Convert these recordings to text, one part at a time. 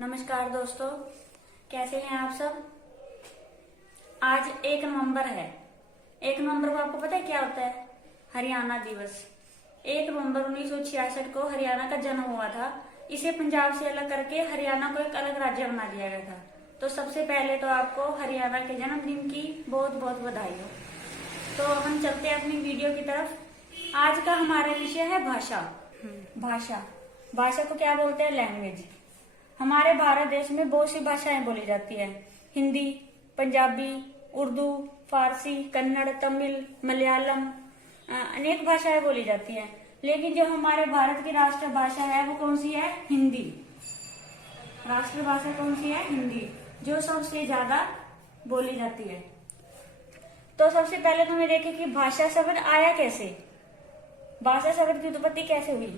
नमस्कार दोस्तों, कैसे हैं आप सब। आज 1 नवंबर है। 1 नवंबर को आपको पता है क्या होता है? हरियाणा दिवस। 1 नवंबर 1966 को हरियाणा का जन्म हुआ था। इसे पंजाब से अलग करके हरियाणा को एक अलग राज्य बना दिया गया था। तो सबसे पहले तो आपको हरियाणा के जन्मदिन की बहुत बहुत बधाई हो। तो हम चलते हैं अपनी वीडियो की तरफ। आज का हमारा विषय है भाषा। भाषा भाषा को क्या बोलते हैं? लैंग्वेज। हमारे भारत देश में बहुत सी भाषाएं बोली जाती है। हिंदी, पंजाबी, उर्दू, फारसी, कन्नड़, तमिल, मलयालम, अनेक भाषाएं बोली जाती हैं। लेकिन जो हमारे भारत की राष्ट्र भाषा है वो कौन सी है? हिंदी। राष्ट्रभाषा कौन सी है? हिंदी, जो सबसे ज्यादा बोली जाती है। तो सबसे पहले तो हमें देखें कि भाषा शब्द आया कैसे। भाषा शब्द की उत्पत्ति कैसे हुई?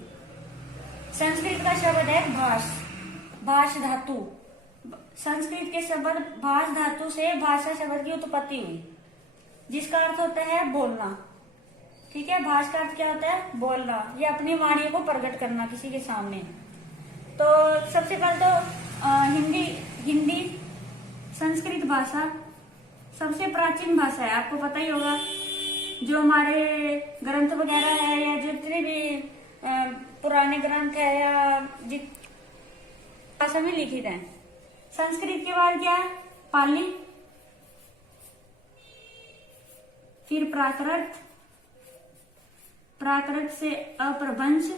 संस्कृत का शब्द है भाष। भाष धातु। संस्कृत के शब्द भाष धातु से भाषा शब्द की उत्पत्ति हुई, जिसका अर्थ होता है बोलना। ठीक है, भाष का अर्थ क्या होता है? बोलना, या अपनी वाणी को प्रकट करना किसी के सामने। तो सबसे पहले तो हिंदी संस्कृत भाषा सबसे प्राचीन भाषा है। आपको पता ही होगा, जो हमारे ग्रंथ वगैरह है या जितने भी पुराने ग्रंथ है या जित भाषा में लिखित है। संस्कृत के बाद क्या है? पाली, फिर प्राकृत, प्राकृत से अपभ्रंश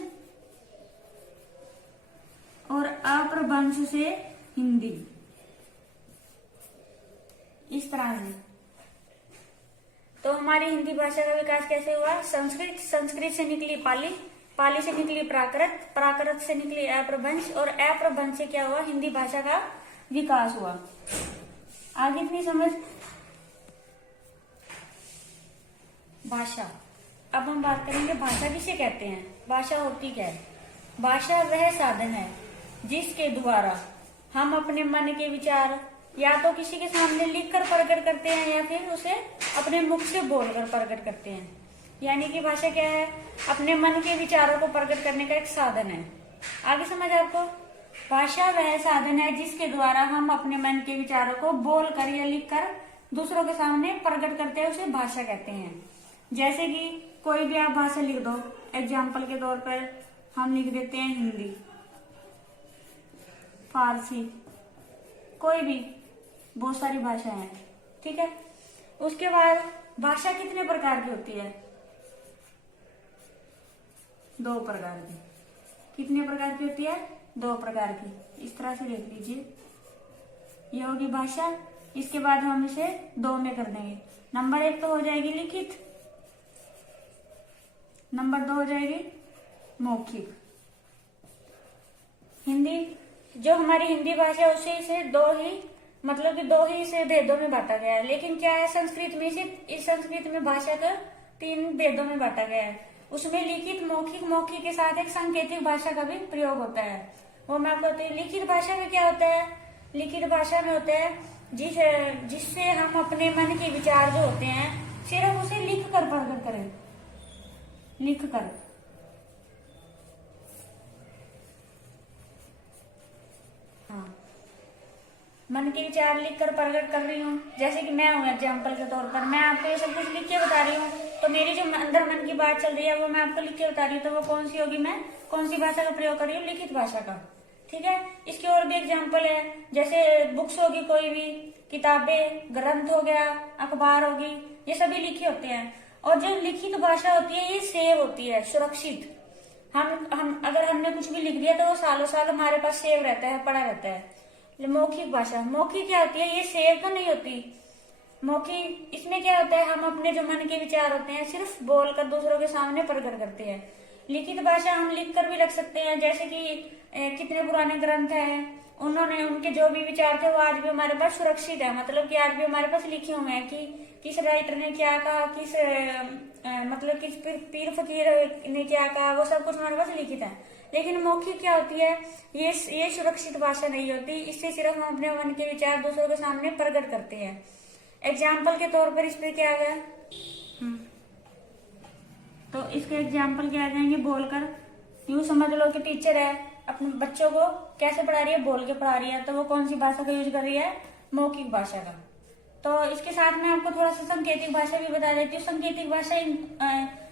और अपभ्रंश से हिंदी। इस तरह से तो हमारी हिंदी भाषा का विकास कैसे हुआ? संस्कृत से निकली पाली, पाली से निकली प्राकृत, प्राकृत से निकली अपभ्रंश और अपभ्रंश से क्या हुआ? हिंदी भाषा का विकास हुआ। आगे इतनी समझ। भाषा। अब हम बात करेंगे भाषा किसे कहते हैं, भाषा होती क्या है। भाषा वह साधन है जिसके द्वारा हम अपने मन के विचार या तो किसी के सामने लिखकर प्रकट करते हैं या फिर उसे अपने मुख से बोलकर प्रकट करते हैं। यानी कि भाषा क्या है? अपने मन के विचारों को प्रकट करने का एक साधन है। आगे समझ आपको। भाषा वह साधन है जिसके द्वारा हम अपने मन के विचारों को बोलकर या लिखकर दूसरों के सामने प्रकट करते हैं, उसे भाषा कहते हैं। जैसे कि कोई भी आप भाषा लिख दो, एग्जाम्पल के तौर पर हम लिख देते हैं हिंदी, फारसी, कोई भी, बहुत सारी भाषाएं हैं। ठीक है, उसके बाद भाषा कितने प्रकार की होती है? 2 प्रकार की। कितने प्रकार की होती है? 2 प्रकार की। इस तरह से देख लीजिए, ये होगी भाषा। इसके बाद हम इसे 2 में कर देंगे। नंबर 1 तो हो जाएगी लिखित, नंबर 2 हो जाएगी मौखिक। हिंदी, जो हमारी हिंदी भाषा है उसे इसे 2 ही मतलब कि 2 ही इसे भेदों में बांटा गया है। लेकिन क्या है, संस्कृत में इस संस्कृत में भाषा को 3 भेदों में बांटा गया है। उसमें लिखित, मौखिक, मौखिक के साथ एक सांकेतिक भाषा का भी प्रयोग होता है। वो मैं आपको बताती हूँ। लिखित भाषा में क्या होता है? लिखित भाषा में होता है जिससे हम अपने मन के विचार जो होते हैं सिर्फ उसे लिख कर प्रकट करें, लिख कर। हाँ, मन के विचार लिखकर प्रकट कर रही हूँ। जैसे कि मैं हूँ, एग्जाम्पल के तौर पर मैं आपको ये सब कुछ लिख के बता रही हूँ, तो मेरी जो अंदर मन की बात चल रही है वो मैं आपको लिख के बता रही हूँ। तो वो कौन सी होगी? मैं कौन सी भाषा का प्रयोग कर रही हूँ? लिखित भाषा का। ठीक है, इसकी और भी एग्जाम्पल है। जैसे बुक्स होगी, कोई भी किताबें, ग्रंथ हो गया, अखबार होगी, ये सभी लिखे होते हैं। और जो लिखित भाषा होती है ये सेव होती है, सुरक्षित। हम अगर हमने कुछ भी लिख दिया तो वो सालों साल हमारे पास सेव रहता है, पड़ा रहता है। मौखिक भाषा, मौखिक क्या होती है? ये सेव तो नहीं होती। मौखिक, इसमें क्या होता है? हम अपने जो मन के विचार होते हैं सिर्फ बोलकर दूसरों के सामने प्रकट करते हैं। लिखित भाषा हम लिख कर भी रख सकते हैं। जैसे कि कितने पुराने ग्रंथ हैं, उन्होंने उनके जो भी विचार थे वो आज भी हमारे पास सुरक्षित है। मतलब कि आज भी हमारे पास लिखे हुए हैं कि किस राइटर ने क्या कहा, मतलब किस पीर फकीर ने क्या कहा, वो सब कुछ हमारे पास लिखित है। लेकिन मौखिक क्या होती है? ये सुरक्षित भाषा नहीं होती। इससे सिर्फ हम अपने मन के विचार दूसरों के सामने प्रकट करते हैं। एग्जाम्पल के तौर पर इस पे क्या आ गया? तो इसके एग्जाम्पल क्या आ जाएंगे? बोलकर। यूं समझ लो कि टीचर है, अपने बच्चों को कैसे पढ़ा रही है, बोल के पढ़ा रही है, तो वो कौन सी भाषा का यूज कर रही है, मौखिक भाषा का। तो इसके साथ में आपको थोड़ा सा सांकेतिक भाषा भी बता देती हूँ। सांकेतिक भाषा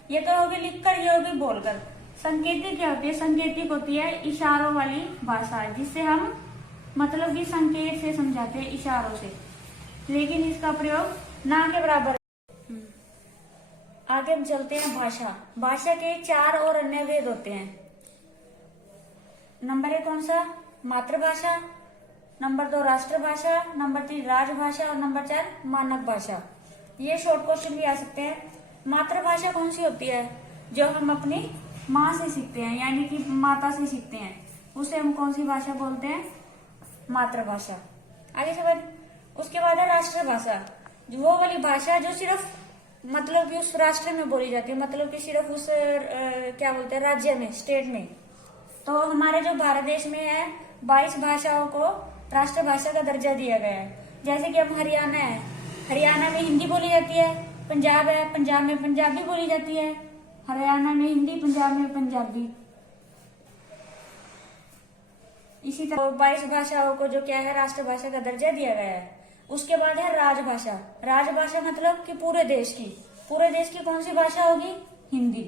ये तो होगी लिखकर, ये होगी बोलकर। सांकेतिक क्या होती है, सांकेतिक होती है इशारों वाली भाषा, जिससे हम मतलब कि संकेत से समझाते हैं, इशारों से, लेकिन इसका प्रयोग ना के बराबर। आगे हम चलते हैं भाषा। भाषा के 4 और अन्य भेद होते हैं। नंबर 1 कौन सा, मातृभाषा। नंबर 2 राष्ट्रभाषा। नंबर 3 राजभाषा। और नंबर 4 मानक भाषा। ये शॉर्ट क्वेश्चन भी आ सकते हैं। मातृभाषा कौन सी होती है, जो हम अपनी माँ से सीखते हैं, यानी कि माता से सीखते हैं, उसे हम कौन सी भाषा बोलते हैं, मातृभाषा। आगे समझ। उसके बाद है राष्ट्रभाषा, वो वाली भाषा जो सिर्फ मतलब कि उस राष्ट्र में बोली जाती है, मतलब कि सिर्फ उस क्या बोलते हैं, राज्य में, स्टेट में। तो हमारे जो भारत देश में है 22 भाषाओं को राष्ट्रभाषा का दर्जा दिया गया है। जैसे कि अब हरियाणा है, हरियाणा में हिंदी बोली जाती है। पंजाब है, पंजाब में पंजाबी बोली जाती है। हरियाणा में हिंदी, पंजाब में पंजाबी। इसी तरह 22 भाषाओं को जो क्या है, राष्ट्रभाषा का दर्जा दिया गया है। उसके बाद है राजभाषा। राजभाषा मतलब कि पूरे देश की कौन सी भाषा होगी, हिंदी।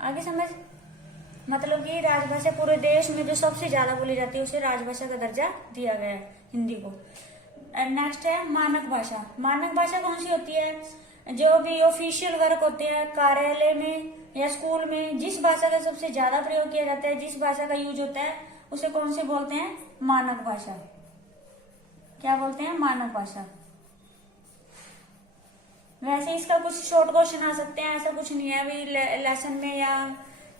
आगे समझ। मतलब कि राजभाषा पूरे देश में जो सबसे ज्यादा बोली जाती है, उसे राजभाषा का दर्जा दिया गया है, हिंदी को। नेक्स्ट है मानक भाषा। मानक भाषा कौन सी होती है, जो भी ऑफिशियल वर्क होते हैं कार्यालय में या स्कूल में, जिस भाषा का सबसे ज्यादा प्रयोग किया जाता है, जिस भाषा का यूज होता है, उसे कौन से बोलते हैं, मानक भाषा। क्या बोलते हैं, मानक भाषा। वैसे इसका कुछ शॉर्ट क्वेश्चन आ सकते हैं, ऐसा कुछ नहीं है अभी लेसन में या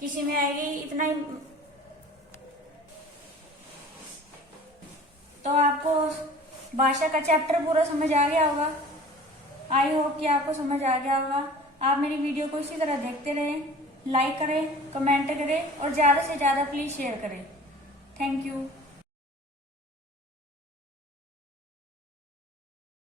किसी में आएगी, इतना ही। तो आपको भाषा का चैप्टर पूरा समझ आ गया होगा। आई होप कि आपको समझ आ गया होगा। आप मेरी वीडियो को इसी तरह देखते रहें, लाइक करें, कमेंट करें और ज्यादा से ज्यादा प्लीज शेयर करें। Thank you.